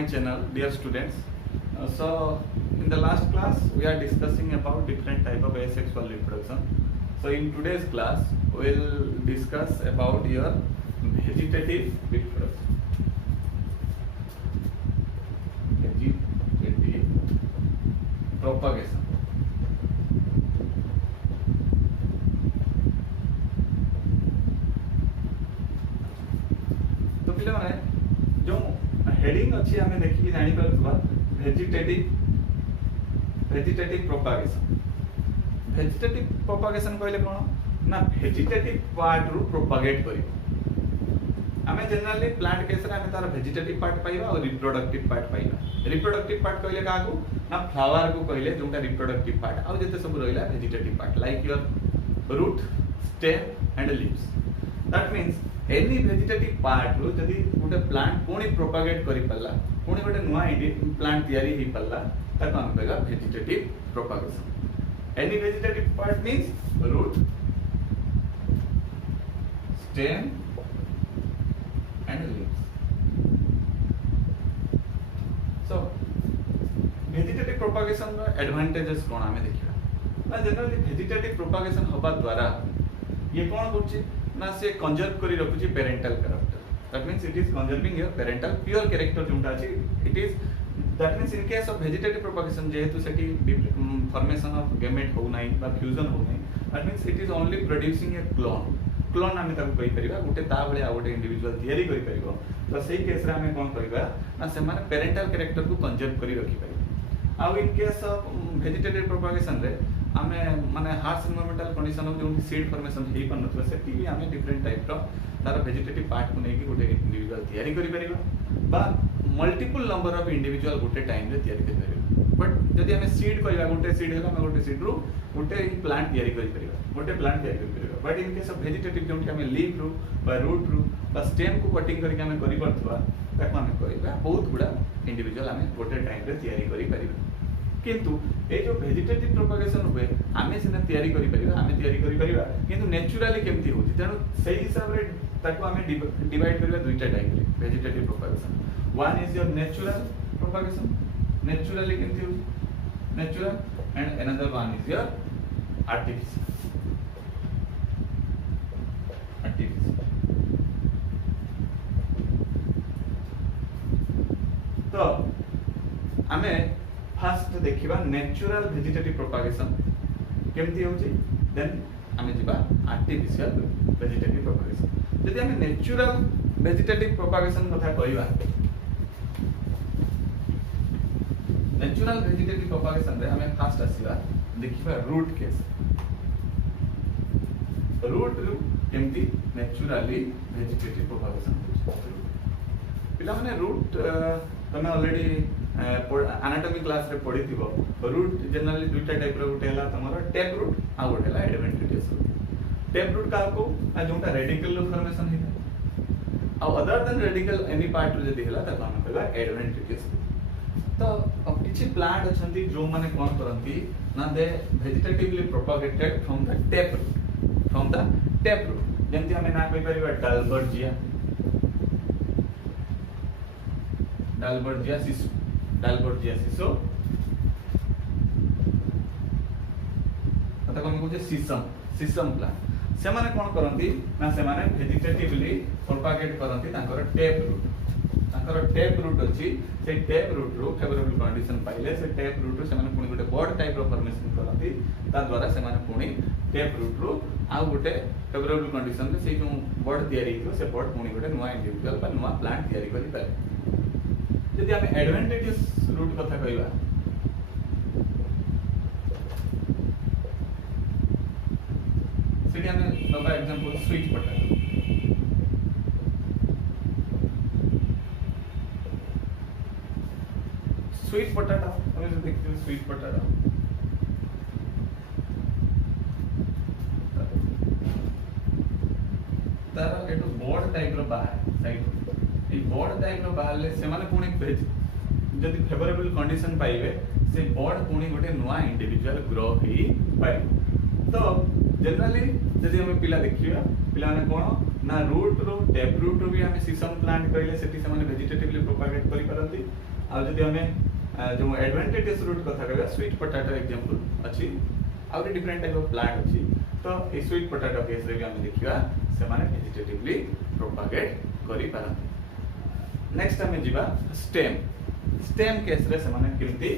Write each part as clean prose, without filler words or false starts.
my channel, dear students. So in the last class we are discussing about different type of asexual reproduction. So in today's class we will discuss about your vegetative reproduction. Vegetative propagation. तो पिले माने जो heading अच्छी आमे देखि जानि परथुवा vegetative propagation कहले कोन ना वेजिटेटिव पार्ट रू प्रोपागेट करिवो आमे जनरली प्लांट केस रे आमे तार वेजिटेटिव पार्ट पाइबा और रिप्रोडक्टिव पार्ट पाइबा रिप्रोडक्टिव पार्ट कहले काकू ना फ्लावर को कहले जोंटा रिप्रोडक्टिव पार्ट आ जते सब रहिला vegetative part like your root stem and leaves that means any vegetative part रू जदी गोटे प्लांट पुणी प्रोपागेट करि पल्ला पुणी गोटे नुवा प्लांट तयारी ही पल्ला ताको हम कहला vegetative propagation any vegetative part means root stem and leaves so vegetative propagation रो एडवांटेजेस कोन हमें देखिबा ना जनरली वेजिटेटिव प्रोपागेशन होबा द्वारा ये कोन होची ना से कंजर्व करी रखुची parental character that means it is conserving your parental pure character जोंटा अछि it is that means in case of vegetative propagation जेहेतु सेठी फॉर्मेशन ऑफ गैमेट हो नाही बा फ्यूजन हो नाही that means it is only producing A clone आमे ताको कहि परिबा गुटे ता भले आ गुटे इंडिविजुअल थियरी करि परिबो तो सेही केस रे आमे कोन करिबा ना से माने पेरेंटल कैरेक्टर को कंजर्व करी रखि परिबा आ in case of vegetative propagation रे आमे माने हार्श एनवायरमेंटल कंडीशन ऑफ जो सीड फॉर्मेशन हेई पनथवा सेठी भी आमे डिफरेंट टाइप रो तार वेजिटेटिव पार्ट को नेकी गुटे इंडिविजुअल तयारी करि परिबा बा multiple number of individual Gute time रे तयारी करि परिबा बट जदि हमें सीड करिबा गुटे सीड हेला हम गुटे सीड रू गुटे प्लांट तयारी करि परिबा गुटे प्लांट तयारी करि परिबा but in case of vegetative जोंठी हमें लीफ रू बा रूट रू बा स्टेम को कटिंग करके हमें करि परथवा ताको हमें करिबा बहुत गुडा इंडिविजुअल हमें गुटे टाइम रे तयारी करि परिबा किंतु ए जो वेजिटेटिव प्रोपागेशन हुए आमे सिना तयारी करि परिबा किंतु नेचुरली केमती होची तेनु सही हिसाब रे ताको आमे डिवाइड करबा दुईटा टाइप रे vegetative propagation one is your natural propagation naturally केमती होची natural and another one is your artificial तो आमे फास्ट देखिबा नेचुरल वेजिटेटिव प्रोपागेशन केमती होची देन आमे जिबा आर्टिफिशियल वेजिटेटिव प्रोपागेशन जदि आमे नेचुरल वेजिटेटिव प्रोपागेशन कथा कहिबा नेचुरल वेजिटेटिव प्रोपागेशन रे आमे फास्ट आसीबा देखिबा रूट केस रूट रू केमती नेचुरली वेजिटेटिव प्रोपागेशन होची पिला माने रूट तमे ऑलरेडी एनाटॉमी क्लास रे पढी थिबो रूट जनरली दुईटा टाइप रो गुटे हला तमरो टैप रूट आ गुटे हला एडवेंटिशियस रूट टैप रूट का को ना जोंटा रेडिकल रो फॉर्मेशन हिता आ other than radical any part रो जदी हला त हम कहबा एडवेंटिशियस तो अब किछि प्लांट अछंती जो माने कोन करंती ना दे vegetatively propagated from the tap root जेंति हमें ना कहि परिबा डालबर्जिया सिसो अतः कोन कहू सीसम प्लांट से माने कोन करंती ना से माने वेजिटेटिवली प्रोपागेट करंती तांकर टैप रूट अछि से टैप रूट रो फेवरेबल कंडीशन पाइले से टैप रूट रो से माने पुनी गुटे बॉड टाइप रो फॉर्मेशन करंती ता द्वारा से माने पुनी टैप रूट रो आ गुटे फेवरेबल कंडीशन से जो बॉड तयारी हो से बॉड पुनी गुटे नुवा इंडिविजुअल बा नुवा प्लांट तयारी करि पारे यदि हम एडवांटेजेस रूट कथा कहबा सेठी हम नबा एग्जांपल स्वीट पोटैटो हम जो देखते हैं स्वीट पोटैटो तारा एटो बोर्ड टाइप रो बाहर साइड ए बोर्ड टाइप रो बाहर ले से माने पुणी जदि फेवरेबल कंडीशन पाइबे से बोर्ड पुणी गोटे नुवा इंडिविजुअल ग्रो ही पाइबो तो जनरली जदि हम पिला देखिया पिला माने कोन ना रूट रो टैप रूट रो भी हम सीसम प्लांट कइले सेठी से माने वेजिटेटिवली प्रोपागेट करि परंती आ जदि हमें जो एडवांटेजेस रूट कथा कहबा स्वीट पोटैटो एग्जांपल अछि आ डिफरेंट टाइप ऑफ प्लांट अछि तो ए स्वीट पोटैटो केस रे भी हम देखिया से माने वेजिटेटिवली प्रोपागेट करि परंती। नेक्स्ट हमें जीवा स्टेम केस रे से माने केमती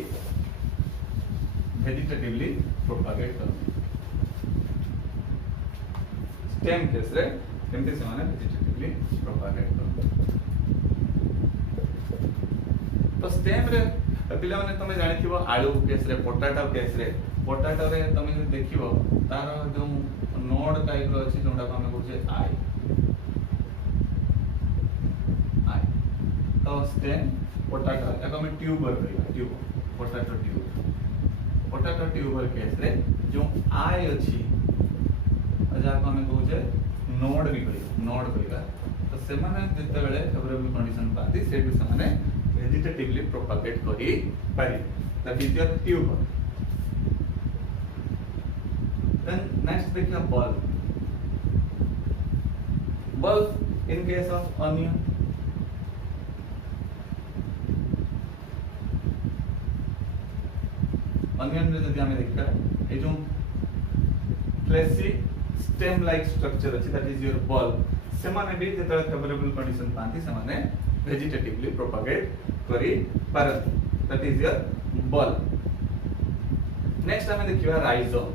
वेजिटेटिवली प्रोपागेट करते स्टेम केस रे केमती से माने वेजिटेटिवली प्रोपागेट करते तो स्टेम रे पिला माने तमे जानि थिबो आलू केस रे पोटैटो रे तमे देखिबो तार जो नोड टाइप रो अछि जोंडा हम कहू आई तो स्टेम पोटैटो एको में ट्यूबर कहबा पोटैटो ट्यूबर केस रे जो आई अछि अजा को हमें कहू नोड कहबा तो से माने जते बेले फेवरेबल कंडीशन पाती से भी से माने वेजिटेटिवली प्रोपागेट करी पारि that is your tuber. Then next देखिए bulb in case of onion रे जदि हमें देखा ए जो फ्लेशी स्टेम लाइक स्ट्रक्चर अछि दैट इज योर bulb से माने भी जेता फेवरेबल कंडीशन पाती से माने वेजिटेटिवली प्रोपागेट करी पारत that is your bulb। Next हमें देखिबा राइजोम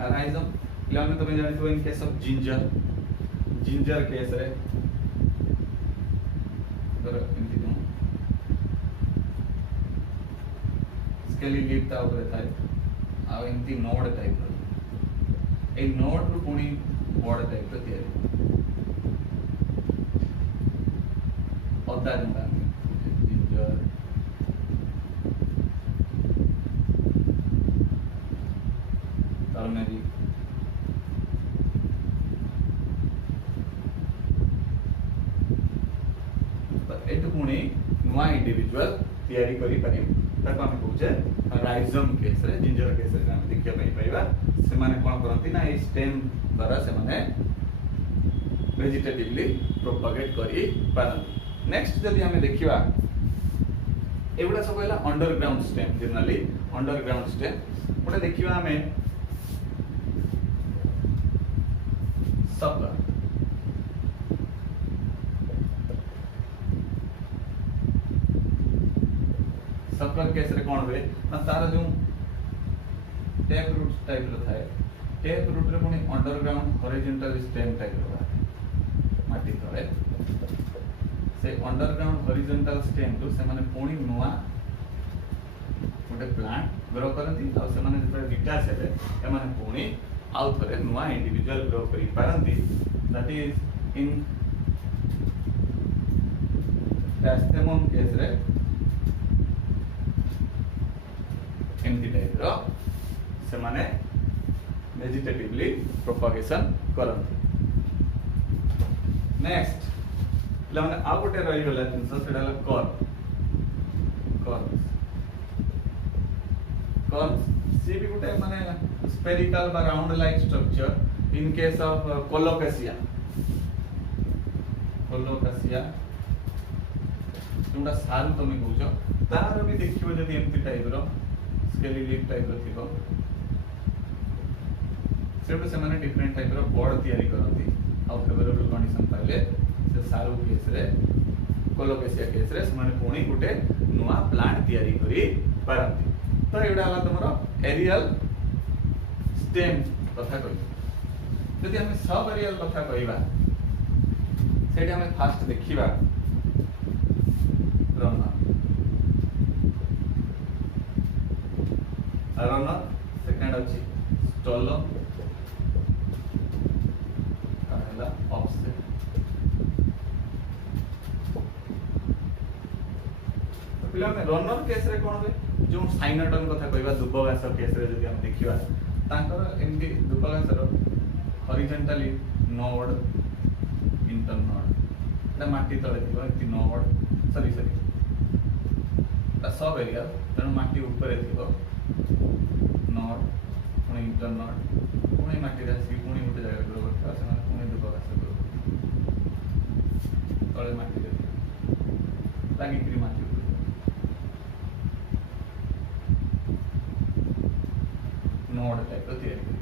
लेवन में तमे जानि तो इन केस ऑफ जिंजर केस रे तर इनती जो स्केली लीफ ता ऊपर थाए आ इनती नोड टाइप रो ए नोड रो पुनी बोर्ड टाइप रो तयारी अदा जंता जिंजर टर्मरिक एटु पुणी नुआ इंडिविजुअल तयारी करी पारि ताको हम कहूचे राइजोम केस रे जिंजर केस रे हम देखिया पई पाइबा से माने कोन करंती ना ए स्टेम द्वारा से माने वेजिटेटिवली प्रोपागेट करी पारंती। नेक्स्ट जदि हमें देखिबा एबुडा सब होला underground stem generally underground stem ओटा देखिबा हमें सकर केस रे कोन होए ना तार जो टैप रूट टाइप रो थाए टैप रूट रे पुनी अंडरग्राउंड हॉरिजॉन्टल स्टेम टाइप रो माटी तळे से अंडरग्राउंड हॉरिजॉन्टल स्टेम तो से माने पुनी नुआ गोटे प्लांट ग्रो करंती आ से माने जते डिटैच हेबे ए माने पुनी आउ थरे नुआ इंडिविजुअल ग्रो करि पारंती दैट इज इन डायस्टेमम केस रे एमती टाइप रो से माने वेजिटेटिवली प्रोपागेशन करंती। नेक्स्ट ले माने आ गोटे रही होला जिंस सेडा कॉर्न सी भी गोटे माने स्फेरिकल बा round like structure in case of colocasia जोंडा साल तमे कहूछ तार भी देखिबो जदी एमती टाइप रो स्केली लीफ टाइप रो थिबो सेबे से माने डिफरेंट टाइप रो बोर्ड तयारी करंती आ फेवरेबल कंडीशन पाइले से सारू केस रे कोलोकासिया केस रे से माने पुणी गोटे नुआ प्लांट तयारी करी पारंती। तो एडा हला तमरो एरियल स्टेम कथा कहि जदि हम सब एरियल कथा कहिबा सेठी हम फास्ट देखिबा रनर सेकंड अछि स्टॉलर ताहला ऑफसेट तो पिला में रनर केस रे कोन होय जो साइनोटन कथा कहिबा दुबघास केस रे जदि हम देखिबा तांकर एमदी दुबघास रो हॉरिजॉन्टली नोड इंटर नोड ना माटी तळे थिबो एति नोड सॉरी ता सब एरिया तण माटी ऊपर थिबो इंटरनट पुणी माटी आसिक पुणी गोटे जगह ग्रो करता से पुणी दुबघास ग्रो तले माटी लगिक माटी नोड टाइप तैयारी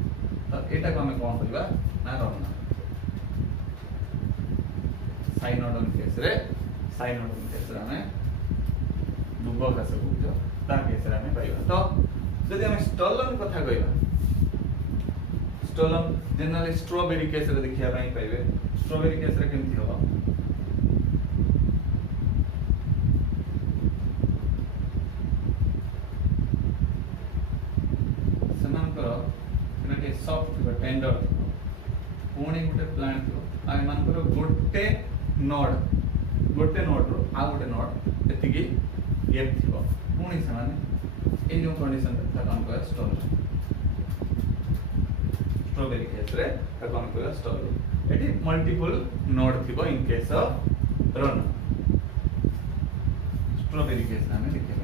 तो एटा को हमें कौन करबा ना रन साइनोडन केस रे हमें दुबघास बुझ ता केस रे हमें पाइबा तो जदि हमें स्टोलन कथा कहबा स्टोलन जनरली स्ट्रॉबेरी केस रे देखिया पाई पाइबे स्ट्रॉबेरी केस रे केमथि होबा सॉफ्ट टेंडर पुणी गोटे प्लांट थो आम मानकर गोटे नोड रो आ गोटे नोड एति गैप थी पुणी से माने ए जो कंडीशन था कौन कह स्ट्रॉबेरी केस रे कौन कह स्ट्रॉबेरी एटी मल्टीपल नोड थी इन case of run strawberry case में देखिए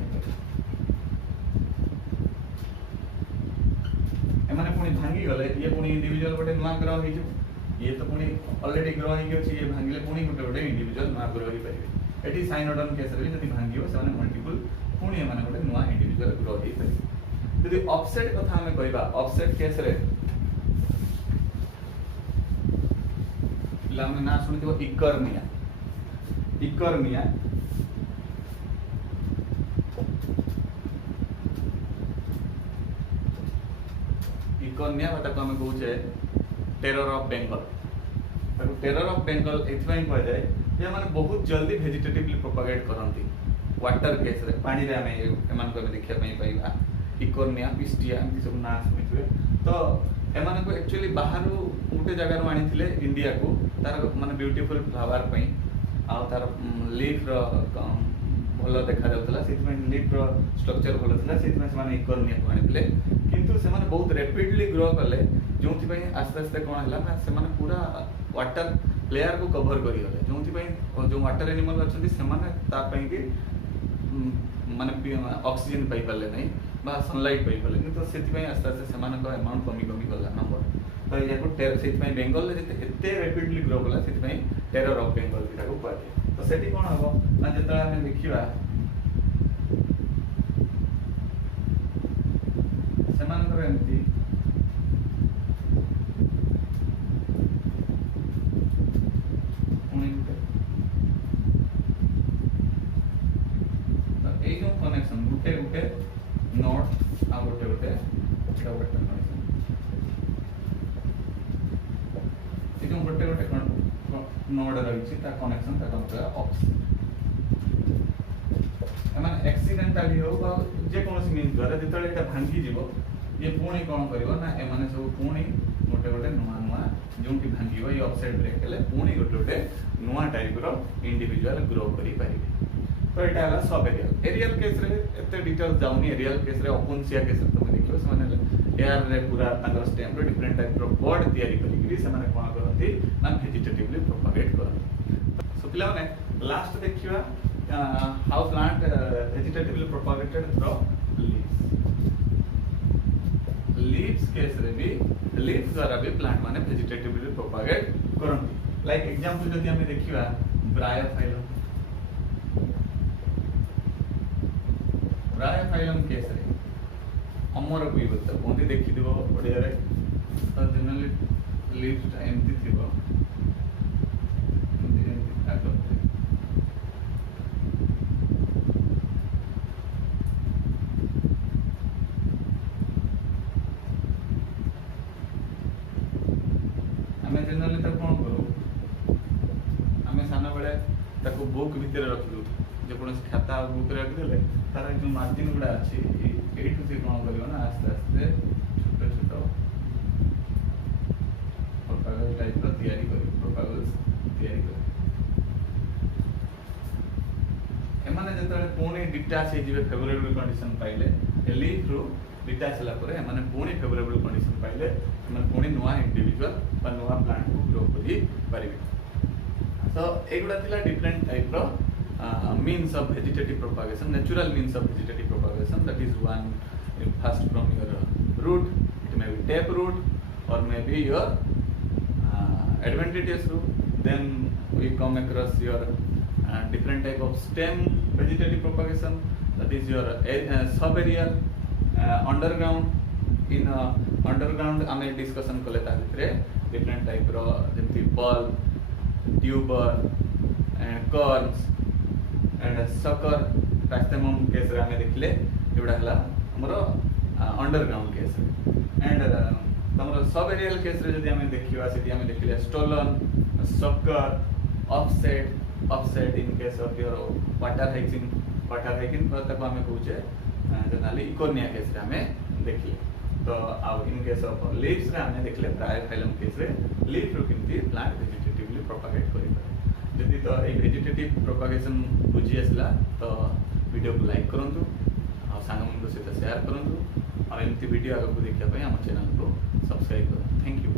एमाने पुणी भांगी गले ये पुणी इंडिविजुअल गोटे नुआ ग्रह हो ये तो पुणी ऑलरेडी ग्रह हो ये भांगिले पुणी गोटे गोटे इंडिविजुअल नुआ ग्रह हो पारे एटी साइनोडन केस रे जदि भांगियो से माने मल्टीपल पुणी एमाने गोटे नुआ इंडिविजुअल ग्रह हो पारे जदि ऑफसेट कथा हमें कहबा ऑफसेट केस रे ला में ना सुनिथिबो इकर्निया इकर्निया बता को हमें कहूचे टेरर ऑफ बेंगल एथबाई कह जाए जे माने बहुत जल्दी वेजिटेटिवली प्रोपागेट करंती वाटर केस रे पानी रे हमें एमान को देखिया पई पाइबा इकर्निया पिस्टिया एमती सब ना सुनिथिबे तो एमान को एक्चुअली बाहर गोटे जगह रो आनी थिले इंडिया को तार माने ब्यूटीफुल फ्लावर पई आ तार लीफ रो भलो देखा जाउतला सेति लीफ रो स्ट्रक्चर भलो थिला सेति से माने इकर्निया को आनी थिले किंतु से माने बहुत रैपिडली ग्रो करले जोंथि पई आस्ते आस्ते कोन हला ना से माने पूरा वाटर लेयर को कवर करी गले जोंथि पई जो वाटर एनिमल अछंती से माने ता पई कि माने ऑक्सीजन पाई पाले नहीं बा सनलाइट पाई पाले किंतु सेति पई आस्ते आस्ते से माने को अमाउंट कमी गला नंबर तो या को सेति पई बेंगल रे जते एते रैपिडली ग्रो गला सेति पई टेरर ऑफ बेंगल बिटा को पाए तो सेति कोन हबो ना जता हम देखिबा सेमानकर एमती ए जो कनेक्शन गुटे गुटे नोड आ गुटे गुटे कनेक्शन ए जो गुटे गुटे नोड रही ता कनेक्शन ता कंप्लीट ऑक्स एमान एक्सीडेंटली हो बा जे कोनोसी मीन द्वारा जेतले एटा भांगी जीवो ये पुणी कोन करबो ना एमाने सब पुणी गोटे गोटे नुआ नुआ जोंटी भांगीबो ये ऑफसेट ब्रेक हेले पुणी गोटे गोटे नुआ टाइप रो इंडिविजुअल ग्रो करी पारिबे तो एटा हला सब एरियल केस रे एते डिटेल जाउनी एरियल केस रे ओपनसिया केस रे तुम देखियो से माने एयर रे पूरा तांगर स्टेम रे डिफरेंट टाइप रो बॉड तयारी करी से माने कोन करथि ना वेजिटेटिवली प्रोपागेट करथि सो पिला माने लास्ट देखिबा how plant vegetatively propagated through leaves case रे भी leaves द्वारा भी plant माने vegetatively propagate करंती लाइक एग्जांपल जदि हमें देखिबा ब्रायोफाइलम केस रे अमर कोई बता कोंती देखि दिबो ओडिया रे तो जनरली लीव्स एम्प्टी थिबो जनरली तक कौन करूँ आम सान बेले बुक भितर रखिदू जेको खाता बुक रखिदे तार जो मार्जिन गुड़ा अच्छी ये से कौन कर आस्ते आस्ते छोट छोट प्रोपागल टाइप तैयारी प्रोपागल्स तैयारी एमाने जतले पुणी डिटाच हो फेवरेबल कंडीशन पाइले लीफ रु डिटाच होला परे एमाने पुणी फेवरेबल कंडीशन पाइले एमाने पुणी नुआ इंडिविजुअल बा नुआ प्लांट को ग्रो करी पारिबे तो एगुडा थिला डिफरेंट टाइप रो means of vegetative propagation natural means of vegetative propagation that is one first from your root it may be tape root or maybe your adventitious root. Then we come across your different type of stem vegetative propagation, that is your subaerial, underground. In underground आम discussion कले different type रो जमती bulb, tuber and corms and sucker Chrysanthemum case रे आमे देखले एबडा हला हमरो underground case and तमरो सबएरियल case रे जदि आमे देखिबा सेति आमे देखले stolen, sucker, offset in case of your water hiking पर तक आमे कहूचे जनरली इकोनिया केस रे आमे देखले. तो अब इन केस ऑफ लीव्स रे हमने देखले ब्रायोफाइलम केस रे लीफ रो किंती प्लांट वेजिटेटिवली प्रोपागेट करि पारे. जदि तो ए वेजिटेटिव प्रोपागेशन बुझी आसला तो वीडियो को लाइक करंतु आ सांग मन को सहित शेयर करंतु आ एमती वीडियो आगु देखिया पय हम चैनल को सब्सक्राइब करंतु. Thank you.